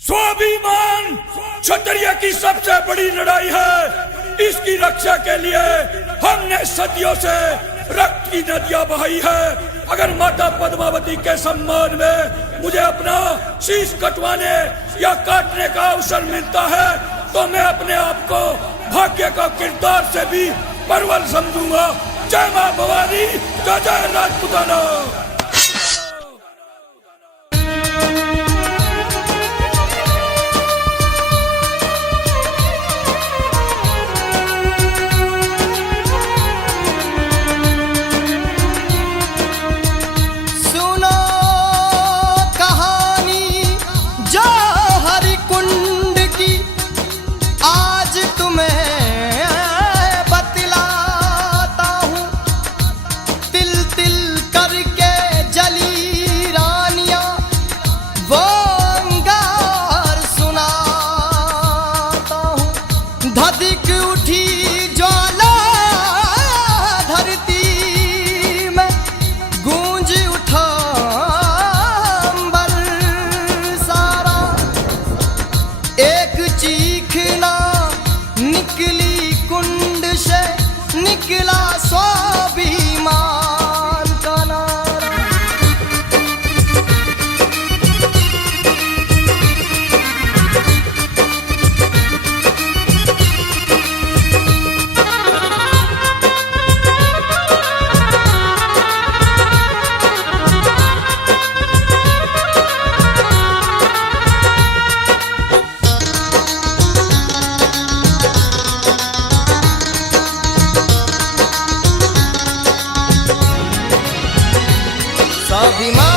स्वाभिमान क्षत्रिय की सबसे बड़ी लड़ाई है। इसकी रक्षा के लिए हमने सदियों से रक्त की नदियां बहाई है। अगर माता पद्मावती के सम्मान में मुझे अपना शीश कटवाने या काटने का अवसर मिलता है तो मैं अपने आप को भाग्य का किरदार से भी परवल समझूंगा। जय मां भवानी, जय जय राजपूताना।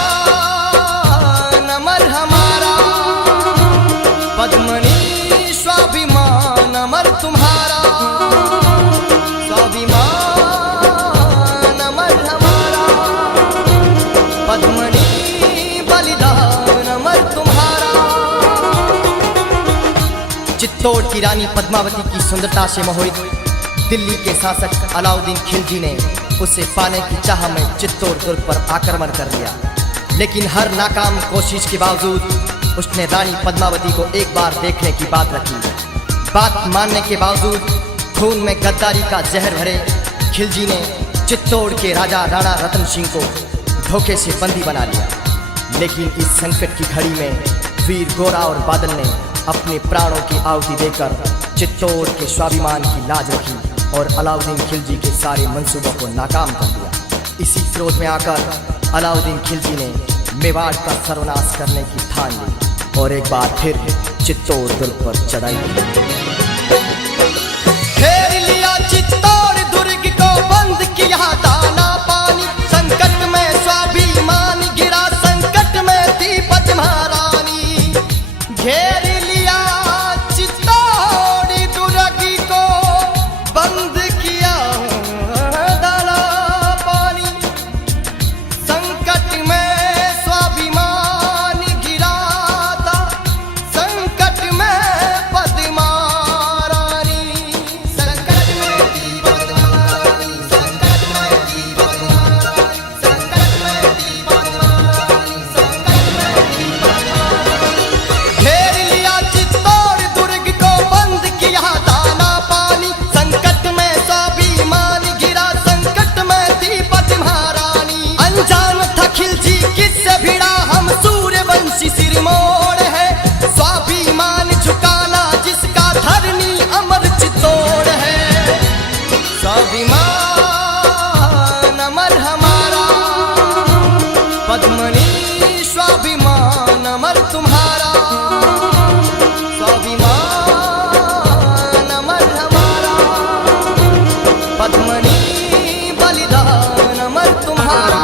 स्वाभिमान अमर हमारा, पद्मनी स्वाभिमान अमर तुम्हारा। स्वाभिमान अमर हमारा, पद्मनी बलिदान अमर तुम्हारा। चित्तौड़ की रानी पद्मावती की सुंदरता से मोहित दिल्ली के शासक अलाउद्दीन खिलजी ने उसे पाने की चाह में चित्तौड़ दुर्ग पर आक्रमण कर लिया। लेकिन हर नाकाम कोशिश के बावजूद उसने रानी पद्मावती को एक बार देखने की बात रखी। बात मानने के बावजूद खून में गद्दारी का जहर भरे खिलजी ने चित्तौड़ के राजा राणा रतन सिंह को धोखे से बंदी बना लिया। लेकिन इस संकट की घड़ी में वीर गोरा और बादल ने अपने प्राणों की आहुति देकर चित्तौड़ के स्वाभिमान की लाज रखी और अलाउद्दीन खिलजी के सारे मंसूबों को नाकाम कर दिया। इसी क्रोध में आकर अलाउद्दीन खिलजी ने मेवाड़ का सर्वनाश करने की ठान ली और एक बार फिर चित्तौड़ दुर्ग पर चढ़ाई की। घेर लिया चित्तौड़ दुर्ग को, बंद किया दाना पानी। संकट में स्वाभिमान गिरा, संकट में थी पद्मा रानी। घेर लिया चित्तौड़ दुर्ग को, बंद किया दाना पानी। संकट में स्वाभिमान गिरा था, संकट में पद्मा रानी। संकट में थी पद्मा रानी, संकट में थी पद्मा रानी, संकट में थी पद्मा रानी, संकट में थी पद्मा रानी। घेर लिया चित्तौड़ दुर्ग को, बंद किया दाना पानी। संकट में स्वाभिमान गिरा, संकट में थी पद्मा रानी। अनजान था खिलजी किससे भिड़ा, हम सूर्यवंशी सिरमौर है। स्वाभिमान झुकाना जिसका, धरनी अमर चित्तौड़ है। स्वाभिमान अमर हमारा, पद्मनी स्वाभिमान अमर तुम्हारा। स्वाभिमान अमर हमारा, पद्मनी बलिदान अमर तुम्हारा।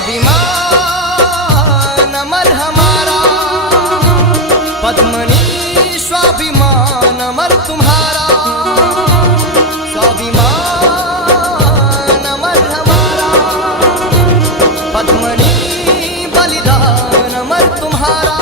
स्वाभिमान अमर हमारा, पद्मनी स्वाभिमान अमर तुम्हारा। स्वाभिमान अमर हमारा, पद्मनी बलिदान अमर तुम्हारा।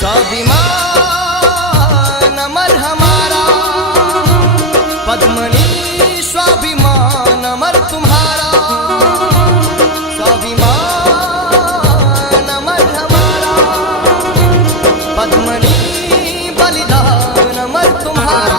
स्वाभिमान अमर हमारा, पद्मनी स्वाभिमान अमर तुम्हारा। स्वाभिमान अमर हमारा, पद्मनी बलिदान अमर तुम्हारा।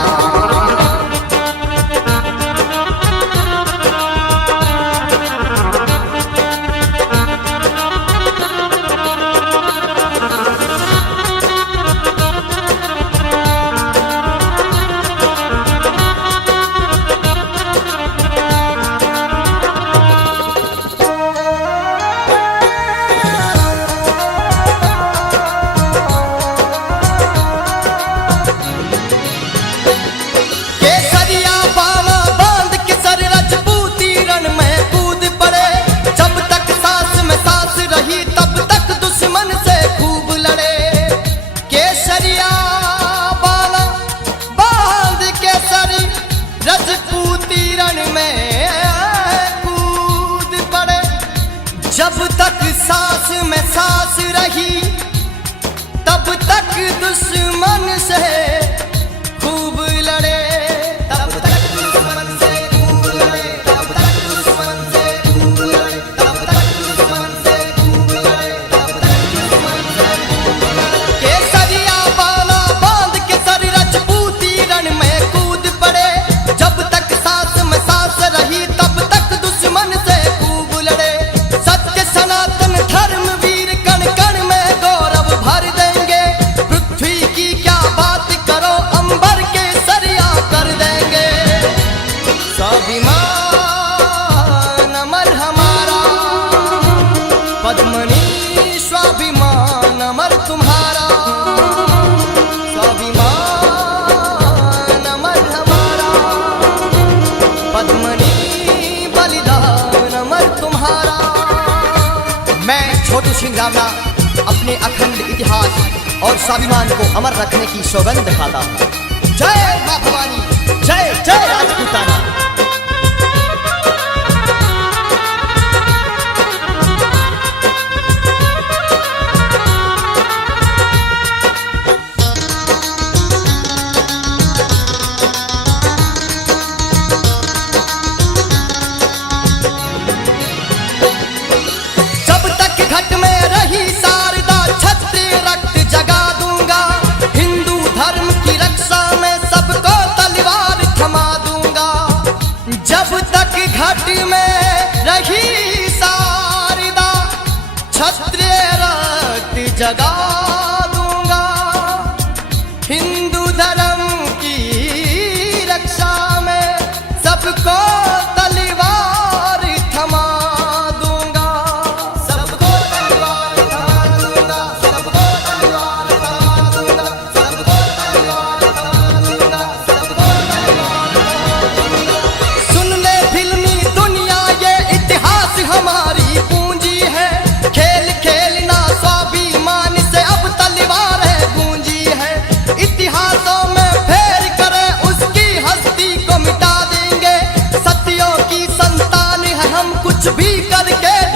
जब तक सांस में सांस रही तब तक दुश्मन से खूब लड़े, तब तक दुश्मन से खूब लड़े, तब तक दुश्मन से खूब लड़े, तब तक दुश्मन से खूब लड़े, तब तक दुश्मन से खूब लड़े। केसरिया बाला बांध के सर राजपूती रण में कूद पड़े, जब तक सांस में सांस रही तब तक दुश्मन से खूब लड़े। सनातन धर्म वीर कण कण में गौरव भर देंगे, पृथ्वी की क्या बात करो अंबर के सरिया कर देंगे। स्वाभिमान अमर हमारा, पद्मनी स्वाभिमान अमर तुम्हारा। स्वाभिमान अमर हमारा, पद्मनी बलिदान अमर तुम्हारा। मैं छोटू सिंह रावला अपने अखंड इतिहास और स्वाभिमान को अमर रखने की सौगंध खाता हूँ। जय मां भवानी, जय जय राजपूताना। घट में रही शारदा क्षत्रिय रक्त जगा दूंगा, हिंदू धर्म की रक्षा में सबको तलवार थमा दूंगा। कुछ भी करके